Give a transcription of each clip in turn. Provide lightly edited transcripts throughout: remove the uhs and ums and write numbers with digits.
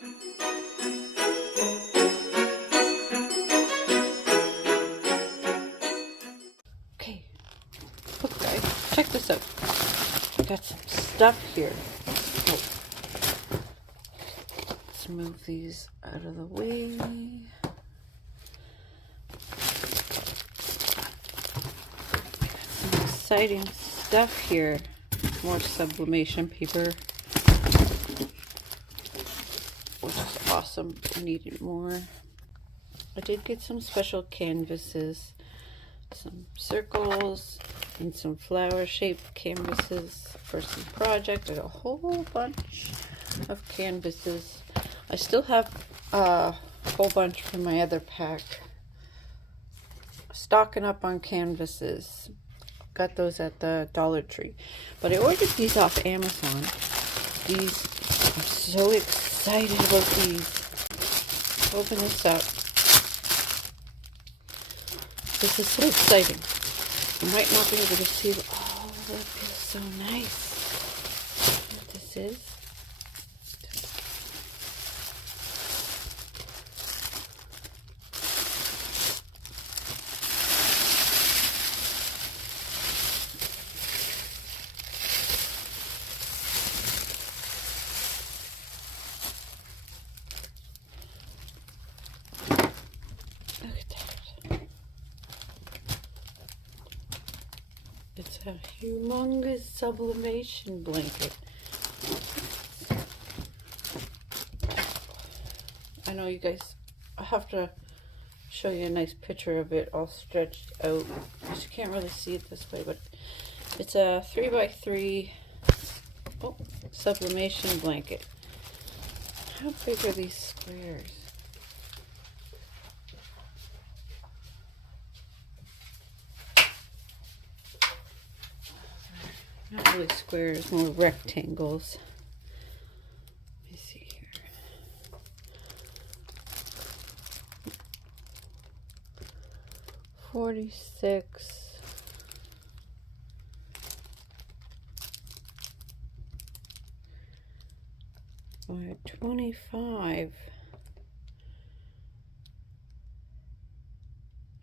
Okay, look guys, check this out. I got some stuff here. Oh. Let's move these out of the way. Some exciting stuff here. More sublimation paper, which is awesome. I needed more. I did get some special canvases, some circles, and some flower-shaped canvases for some project, and a whole bunch of canvases. I still have a whole bunch from my other pack. Stocking up on canvases. Got those at the Dollar Tree. But I ordered these off Amazon. These, I'm so excited about these. Open this up. This is so exciting. You might not be able to see. Oh, that feels so nice. What this is. It's a humongous sublimation blanket. I know you guys, I have to show you a nice picture of it all stretched out, because you can't really see it this way, but it's a 3x3 sublimation blanket. How big are these squares? Not really squares, more rectangles. Let me see here. $46 by 25.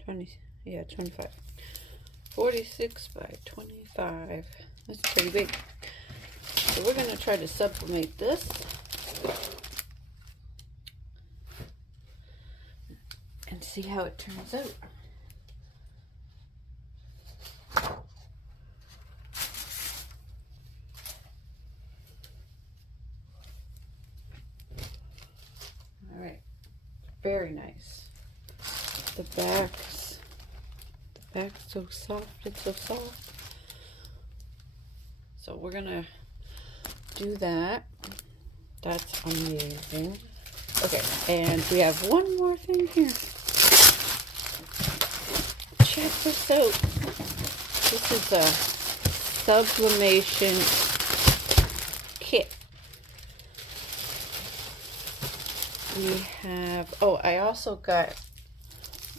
25. 46 by 25. That's pretty big. So we're going to try to sublimate this. And see how it turns out. Alright. Very nice. The back's so soft. It's so soft. So we're gonna do that. That's amazing. Okay, and we have one more thing here. Check this out. This is a sublimation kit. We have, oh, I also got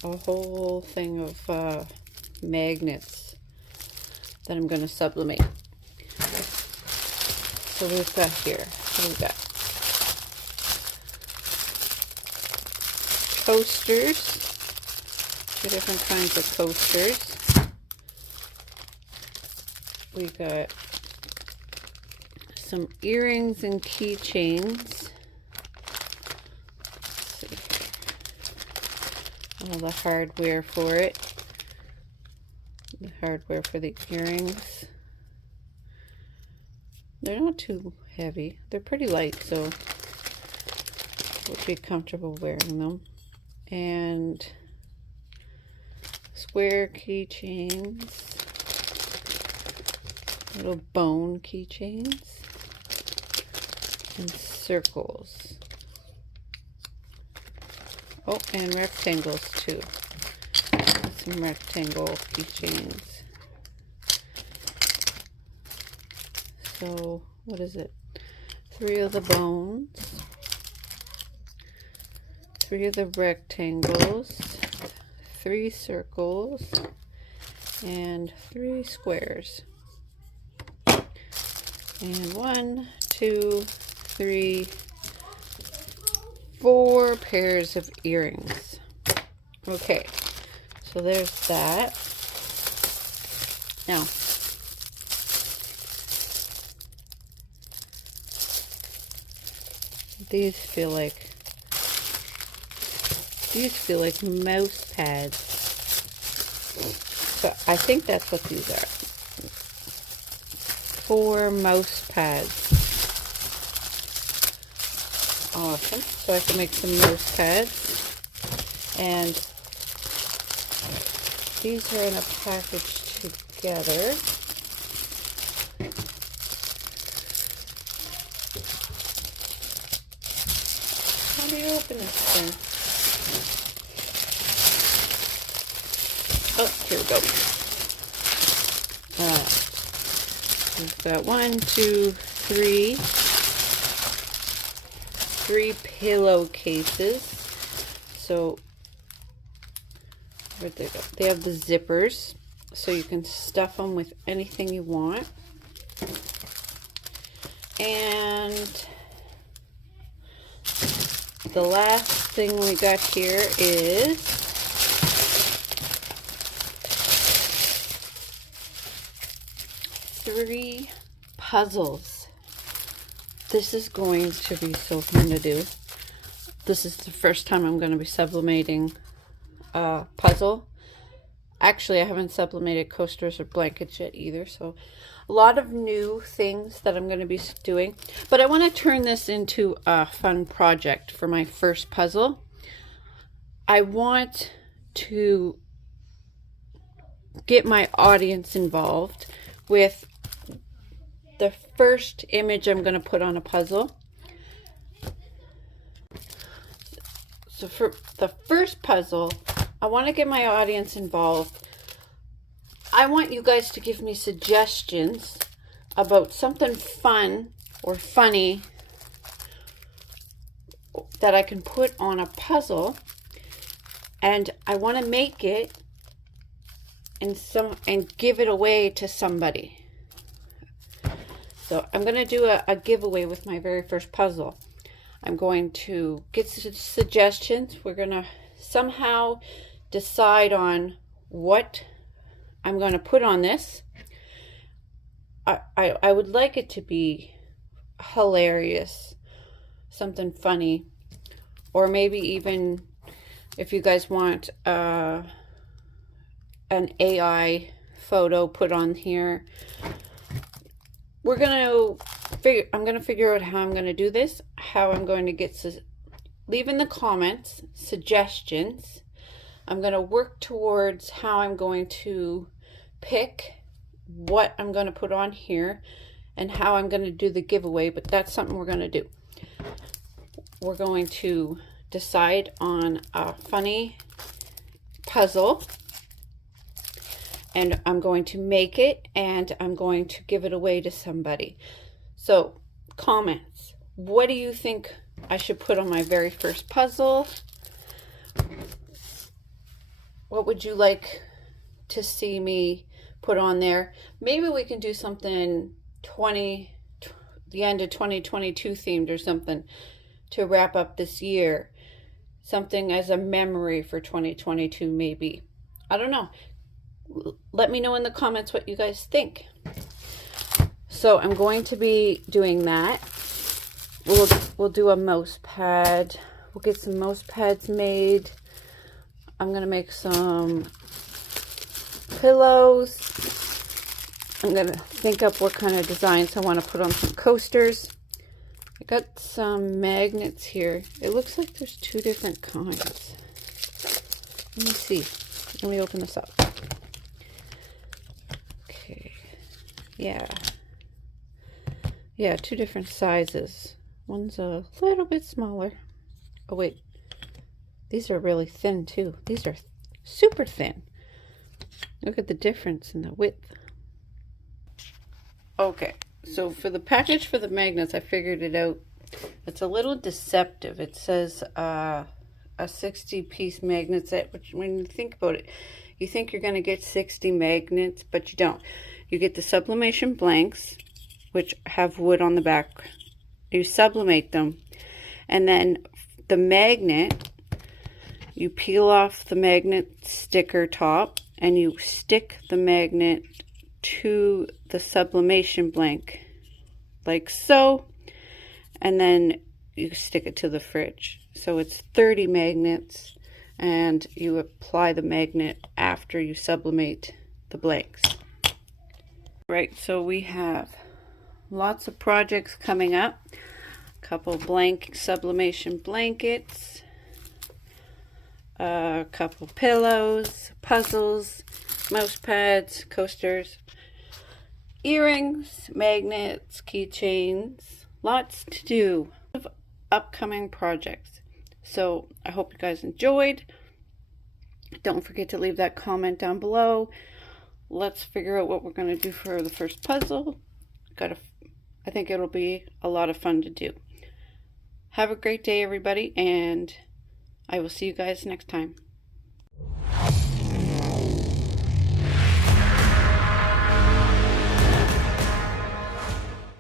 a whole thing of magnets that I'm gonna sublimate. So we've got here, we've got coasters, 2 different kinds of coasters. We got some earrings and keychains. Let's see here. All the hardware for it. The hardware for the earrings. They're not too heavy. They're pretty light, so we'll be comfortable wearing them. And square keychains, little bone keychains, and circles. Oh, and rectangles too. Some rectangle keychains. So, what is it? 3 of the bones, 3 of the rectangles, 3 circles, and 3 squares. And 1, 2, 3, 4 pairs of earrings. Okay, so there's that. Now, these feel like mouse pads. So I think that's what these are. 4 mouse pads. Awesome. So I can make some mouse pads. And these are in a package together. How do you open this thing? Oh, here we go. We've got 1, 2, 3 pillowcases. So where'd they go? They have the zippers, so you can stuff them with anything you want. And the last thing we got here is three puzzles. This is going to be so fun to do. This is the first time I'm going to be sublimating a puzzle. Actually, I haven't sublimated coasters or blankets yet either, so a lot of new things that I'm going to be doing. But I want to turn this into a fun project for my first puzzle. I want to get my audience involved with the first image I'm going to put on a puzzle. So for the first puzzle, I want to get my audience involved. I want you guys to give me suggestions about something fun or funny that I can put on a puzzle, and I want to make it and give it away to somebody. So I'm going to do a giveaway with my very first puzzle. I'm going to get suggestions. We're going to somehow decide on what I'm going to put on this. I would like it to be hilarious, something funny, or maybe even if you guys want an AI photo put on here. I'm going to figure out how I'm going to do this, how I'm going to get, leave in the comments suggestions. I'm going to work towards how I'm going to pick what I'm going to put on here and how I'm going to do the giveaway, but that's something we're going to do. We're going to decide on a funny puzzle, and I'm going to make it, and I'm going to give it away to somebody. So, comments. What do you think I should put on my very first puzzle? What would you like to see me put on there? Maybe we can do something the end of 2022 themed or something to wrap up this year. Something as a memory for 2022 maybe. I don't know. Let me know in the comments what you guys think. So I'm going to be doing that. We'll do a mouse pad. We'll get some mouse pads made. I'm going to make some pillows. I'm going to think up what kind of designs I want to put on some coasters. I got some magnets here. It looks like there's 2 different kinds. Let me see. Let me open this up. Okay. Yeah, 2 different sizes. One's a little bit smaller. Oh, wait. These are really thin, too. These are super thin. Look at the difference in the width. Okay, so for the package for the magnets, I figured it out. It's a little deceptive. It says a 60-piece magnet set, which when you think about it, you think you're going to get 60 magnets, but you don't. You get the sublimation blanks, which have wood on the back. You sublimate them, and then the magnet, you peel off the magnet sticker top and you stick the magnet to the sublimation blank like so, and then you stick it to the fridge. So it's 30 magnets, and you apply the magnet after you sublimate the blanks. Right, so we have lots of projects coming up. A couple blank sublimation blankets, a couple pillows, puzzles, mouse pads, coasters, earrings, magnets, keychains, lots to do. Upcoming projects. So I hope you guys enjoyed. Don't forget to leave that comment down below. Let's figure out what we're going to do for the first puzzle. I think it'll be a lot of fun to do. Have a great day, everybody, and I will see you guys next time.